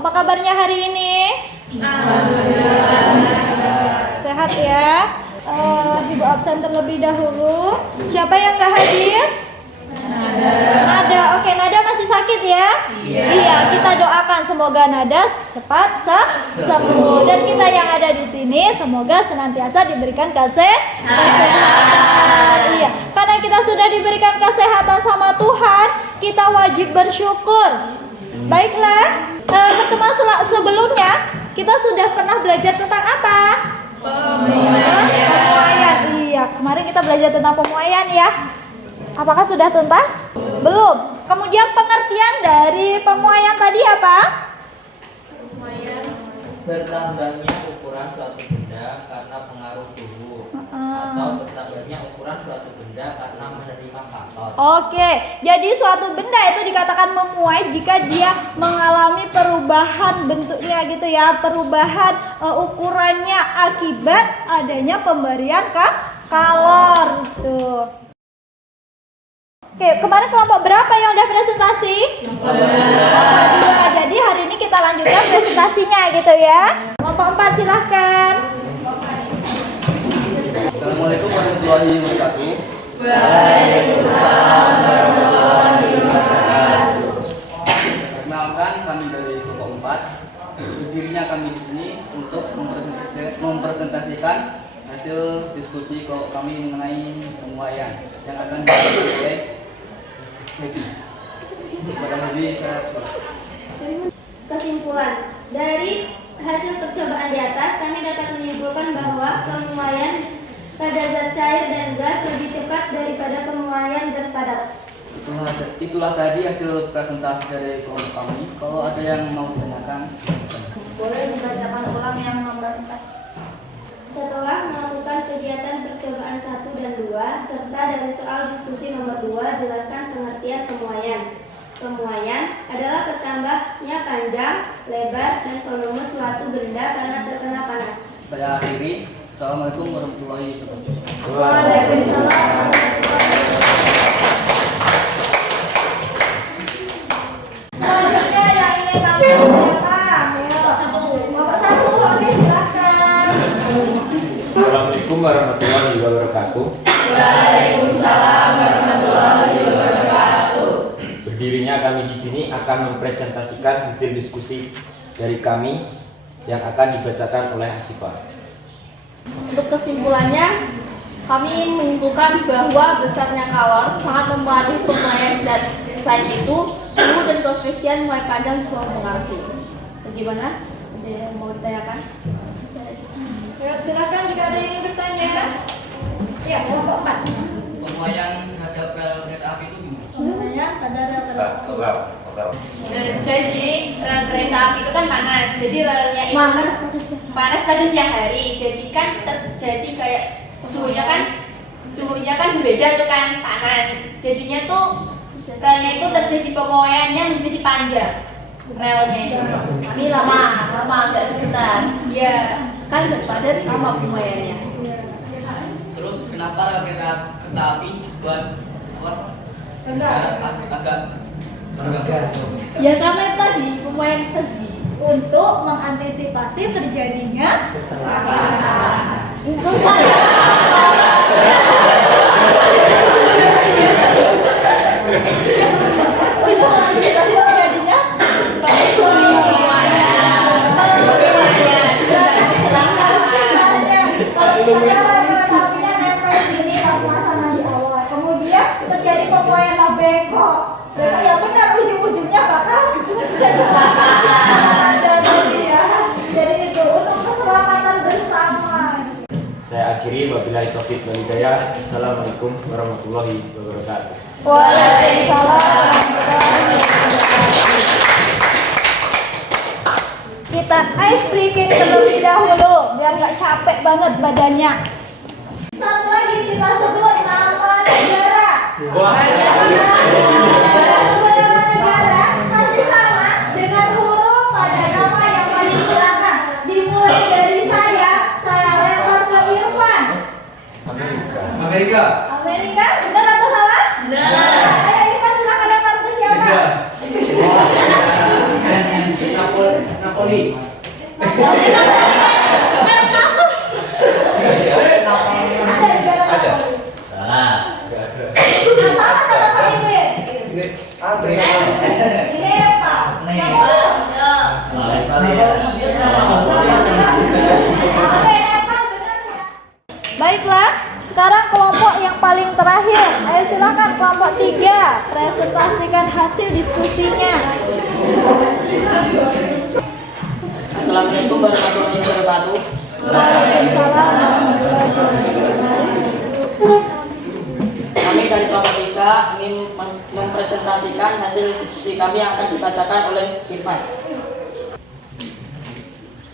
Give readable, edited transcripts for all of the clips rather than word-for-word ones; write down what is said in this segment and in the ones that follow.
Apa kabarnya hari ini? Sehat ya? Ibu absen terlebih dahulu. Siapa yang nggak hadir? Nada. Oke, Nada masih sakit ya? Iya, kita doakan semoga Nada cepat sembuh, dan kita yang ada di sini semoga senantiasa diberikan kesehatan. Iya, karena kita sudah diberikan kesehatan sama Tuhan, kita wajib bersyukur. Baiklah, pertemuan sebelumnya kita sudah pernah belajar tentang apa? Pemuaian. Iya, kemarin kita belajar tentang pemuaian ya. Apakah sudah tuntas? Belum. Kemudian pengertian dari pemuaian tadi apa? Pemuaian bertambahnya ukuran suatu benda karena pengaruh suhu, atau bertambahnya ukuran suatu benda karena menerima faktor. Oke, jadi suatu benda itu dikatakan memuai jika dia mengalami perubahan bentuknya gitu ya, perubahan ukurannya akibat adanya pemberian kalor gitu. Oke, kemarin kelompok berapa yang udah presentasi? Kelompok 2. Jadi hari ini kita lanjutkan presentasinya gitu ya. Kelompok 4 silahkan. Assalamualaikum warahmatullahi wabarakatuh. Waalaikumsalam warahmatullahi wabarakatuh. Perkenalkan, kami dari kelompok 4. Berdirinya kami di sini untuk mempresentasikan hasil diskusi kami mengenai pemuaian yang akan dilakukan oleh Medi. Barangkali saya Kesimpulan dari hasil percobaan di atas, kami dapat menyimpulkan bahwa pemuaian pada zat cair dan gas lebih cepat daripada pemuaian zat padat. Itulah tadi hasil presentasi dari kelompok kami. Kalau ada yang mau ditanyakan, Boleh dibacakan ulang yang nomor 4. Setelah melakukan kegiatan percobaan 1 dan 2, serta dari soal diskusi nomor 2, jelaskan pengertian pemuaian. Pemuaian adalah bertambahnya panjang, lebar, dan volume suatu benda karena terkena panas. saya akhiri. Assalamualaikum warahmatullahi wabarakatuh. Waalaikumsalam. Selanjutnya yang ingin tahu siapa? Ayo. Bapak 1, oke silahkan. Assalamualaikum warahmatullahi wabarakatuh. Waalaikumsalam warahmatullahi wabarakatuh. Berdirinya kami di sini akan mempresentasikan hasil diskusi dari kami yang akan dibacakan oleh Asifah. Untuk kesimpulannya, kami menyimpulkan bahwa besarnya kalor sangat mempengaruhi pemuaian zat. Selain itu, suhu dan koefisien muai panjang juga mempengaruhi. Bagaimana? Ada yang mau ditanyakan? Ya, silakan jika ada yang ingin bertanya. Ya, kelompok 4. Pemuaian terhadap rel kereta api itu gimana? Pemuaian pada rel kereta. Jadi, rel kereta api itu kan panas. Jadi relnya itu panas pada siang hari. Jadi kan terjadi kayak suhunya kan berbeda tuh kan, panas. Jadinya tuh relnya itu terjadi pemuaiannya menjadi panjang. Relnya itu. Kami lama agak sebentar. Iya. Kan padat sama pemuaiannya. Terus kenapa rel kereta api buat jarak agak Ya karena tadi pemuaian tadi. Untuk mengantisipasi terjadinya kecelakaan. Itu saya. Itu antisipasi terjadinya terjadi pemuaian bengkok. Ya benar, ujung-ujungnya bakal kecelakaan. Jadi itu untuk keselamatan bersama. Saya akhiri, wabillahi taufiq wal hidayah. Assalamualaikum warahmatullahi wabarakatuh. Waalaikumsalam. Kita ice breaking terlebih dahulu biar nggak capek banget badannya. Satu lagi kita sebut nama negara. Sebut nama negara masih sama dengan huruf pada nama yang paling belakang. Dimulai dari saya lempar ke Irfan. Amerika. Amerika, benar atau salah? Benar. Ayo Irfan silakan lempar ke siapa? Indonesia. Napoli. Ada. Salah. Salah kata Ibu ya? Ada. Ini Pak. Baiklah, sekarang kelompok yang paling terakhir. Ayo silakan kelompok 3, presentasikan hasil diskusinya. Assalamualaikum warahmatullahi wabarakatuh. Waalaikumsalam warahmatullahi wabarakatuh. Kami dari kelompok 3 ingin mempresentasikan hasil diskusi kami yang akan dibacakan oleh Irfan.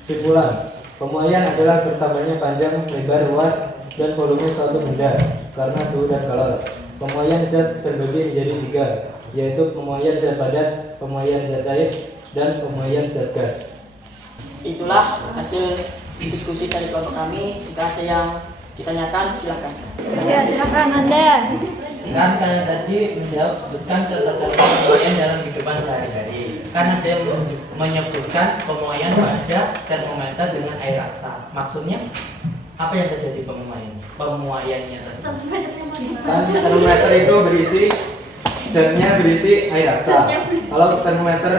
Kesimpulan, pemuaian adalah bertambahnya panjang, lebar, luas, dan volume suatu benda karena suhu dan kalor. Pemuaian zat terbagi menjadi 3, yaitu pemuaian zat padat, pemuaian zat cair, dan pemuaian zat gas. Itulah hasil diskusi dari kelompok kami. Jika ada yang ditanyakan, silakan. Ya, silakan Anda. Kan kalian tadi menjawab sebutkan tata-tata pemuaian dalam kehidupan sehari-hari. Kan ada yang menyebutkan pemuaian pada termometer dengan air raksa. Maksudnya apa yang terjadi pemuaiannya tadi? Kan termometer itu zatnya berisi air raksa. Kalau termometer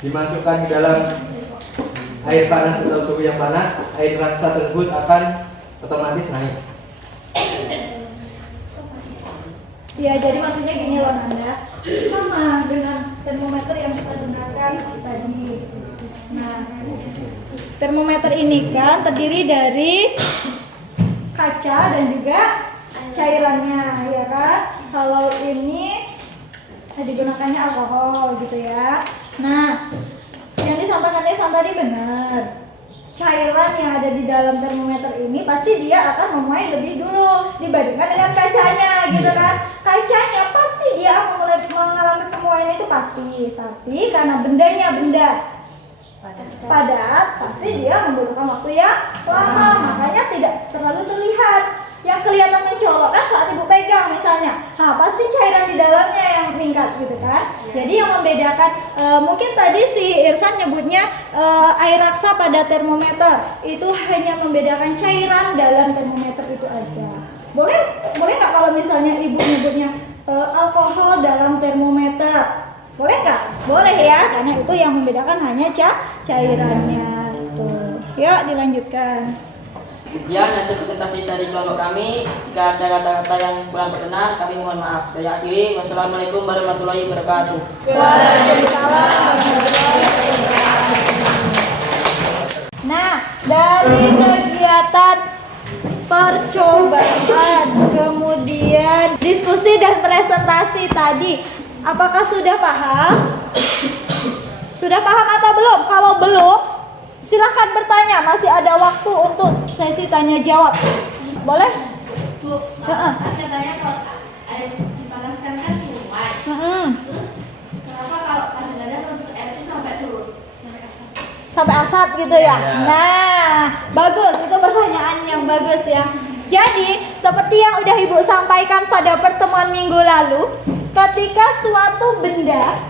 dimasukkan ke dalam air panas atau suhu yang panas, air raksa tersebut akan otomatis naik. Ya, jadi maksudnya gini loh Nanda, sama dengan termometer yang kita gunakan tadi. Nah, termometer ini kan terdiri dari kaca dan juga cairannya, ya kan? Kalau ini digunakannya alkohol gitu ya. Nah, yang disampaikan Evan tadi benar. Cairan yang ada di dalam termometer ini pasti dia akan memuai lebih dulu dibandingkan dengan kacanya, gitu kan? Kacanya pasti dia akan mengalami pemuaian itu pasti, tapi karena bendanya benda padat, pasti dia membutuhkan waktu yang lama, makanya tidak terlalu terlihat. Yang kelihatan mencolok kan saat ibu pegang misalnya, pasti cairan di dalamnya yang meningkat gitu kan. Jadi yang membedakan mungkin tadi si Irfan nyebutnya air raksa pada termometer itu hanya membedakan cairan dalam termometer itu aja. Boleh nggak kalau misalnya ibu nyebutnya alkohol dalam termometer? Boleh nggak? Boleh ya, karena itu yang membedakan hanya cairannya. Tuh, yuk dilanjutkan. Sekian hasil presentasi dari kelompok kami. Jika ada kata-kata yang kurang berkenan, kami mohon maaf. Saya akhiri. Wassalamualaikum warahmatullahi wabarakatuh. Waalaikumsalam. Nah, dari kegiatan percobaan, kemudian diskusi dan presentasi tadi, apakah sudah paham? Sudah paham atau belum? Kalau belum, silahkan bertanya, masih ada waktu untuk sesi tanya jawab. Boleh? Bu, katanya kalau air dipanaskan kan muai. Terus kenapa kalau kadang-kadang rebus air itu sampai surut? Sampai asap gitu ya? Nah, bagus, itu pertanyaan yang bagus ya. Jadi, seperti yang udah Ibu sampaikan pada pertemuan minggu lalu, ketika suatu benda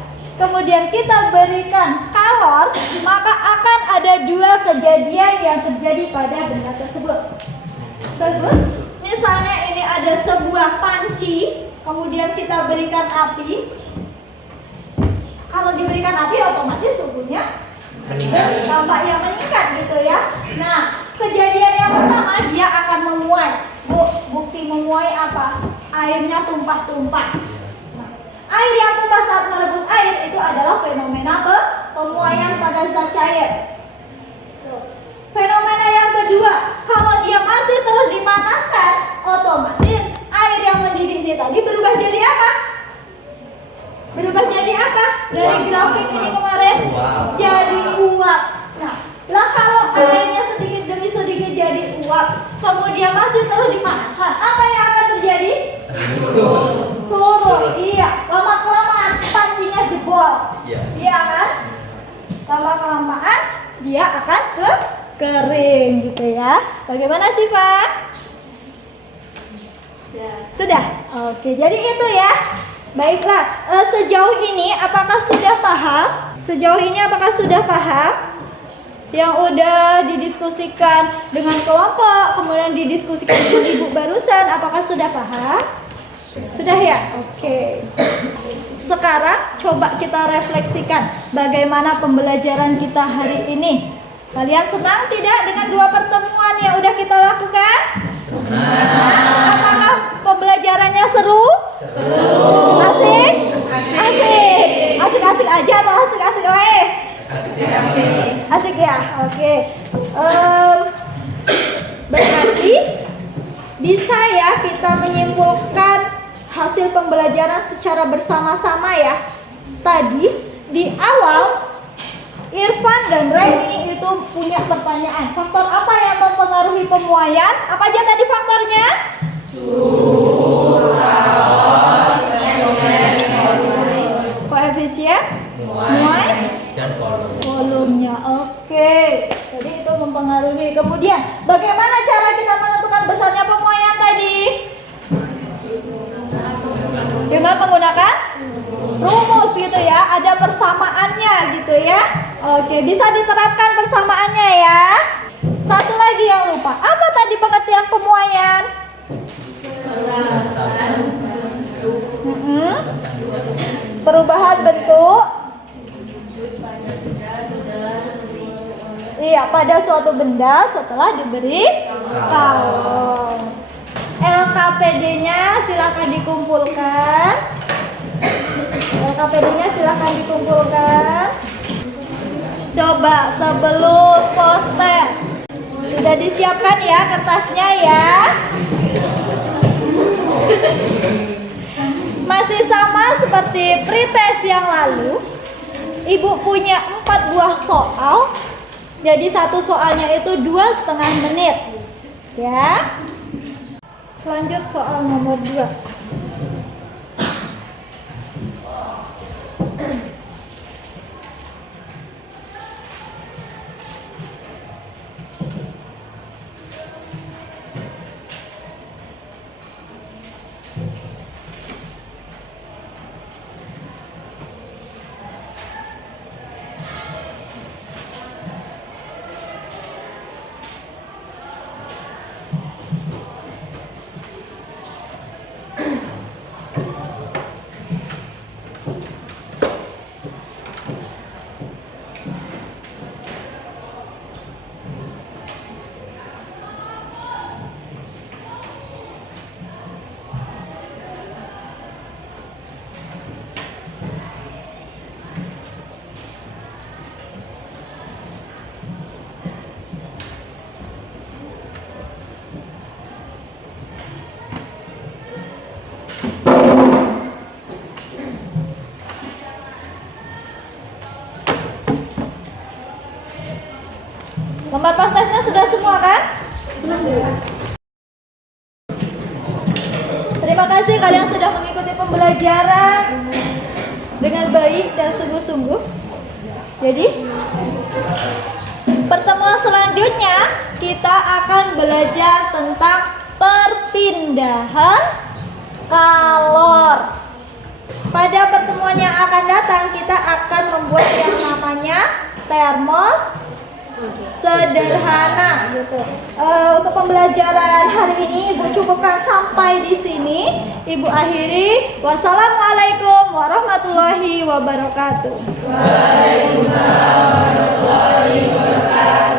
kemudian kita berikan kalor, maka akan ada dua kejadian yang terjadi pada benda tersebut. Bagus. Misalnya ini ada sebuah panci, kemudian kita berikan api. Kalau diberikan api, otomatis suhunya Meningkat. tampaknya meningkat gitu ya. Nah, kejadian yang pertama dia akan memuai. Bukti memuai apa? Airnya tumpah-tumpah. Air yang tumpah saat merebus air itu adalah fenomena pemuaian pada zat cair. Fenomena yang kedua, kalau dia masih terus dipanaskan, otomatis air yang mendidih ini tadi berubah jadi apa? Berubah jadi apa? Dari grafik ini kemarin jadi uap. Nah, lah kalau airnya sedikit demi sedikit jadi uap, kemudian masih terus dipanaskan, apa yang akan terjadi? Surut. Iya, lama-kelamaan pancinya jebol. Iya kan? Lama-kelamaan dia akan kering gitu ya. Bagaimana sih, Pak? Sudah? Oke, jadi itu ya. Baiklah, sejauh ini apakah sudah paham? Sejauh ini apakah sudah paham? yang udah didiskusikan dengan kelompok, kemudian didiskusikan dengan ibu barusan, apakah sudah paham? Sudah ya? Oke. Sekarang coba kita refleksikan bagaimana pembelajaran kita hari ini. Kalian senang tidak dengan 2 pertemuan yang udah kita lakukan? Apakah pembelajarannya seru? Asik? Asik aja atau asik lain? Asik ya? Oke. Berarti bisa ya kita menyimpulkan hasil pembelajaran secara bersama-sama ya. Tadi di awal Irfan dan Reni itu punya pertanyaan. Faktor apa yang mempengaruhi pemuaian? Apa aja tadi faktornya? Koefisien, muai, Dan volumenya. Oke. Jadi itu mempengaruhi. Kemudian bagaimana cara kita menentukan besarnya pemuaian tadi? Dengan menggunakan rumus gitu ya, ada persamaannya gitu ya. Oke, bisa diterapkan persamaannya ya. Satu lagi yang lupa, apa tadi pengertian pemuaian? Perubahan bentuk. Iya, pada suatu benda setelah diberi kalor. LKPD-nya silakan dikumpulkan. LKPD-nya silakan dikumpulkan. Coba sebelum post test sudah disiapkan ya kertasnya ya. Masih sama seperti pretest yang lalu. Ibu punya 4 buah soal. Jadi satu soalnya itu 2,5 menit. Ya. Lanjut soal nomor 2. Lembar pas tesnya sudah semua kan? Terima kasih kalian sudah mengikuti pembelajaran dengan baik dan sungguh-sungguh. Jadi pertemuan selanjutnya kita akan belajar tentang perpindahan kalor. Pada pertemuan yang akan datang kita akan membuat yang namanya termos sederhana gitu. Untuk pembelajaran hari ini Ibu cukupkan sampai di sini. Ibu akhiri. Wassalamualaikum warahmatullahi wabarakatuh. Waalaikumsalam warahmatullahi wabarakatuh.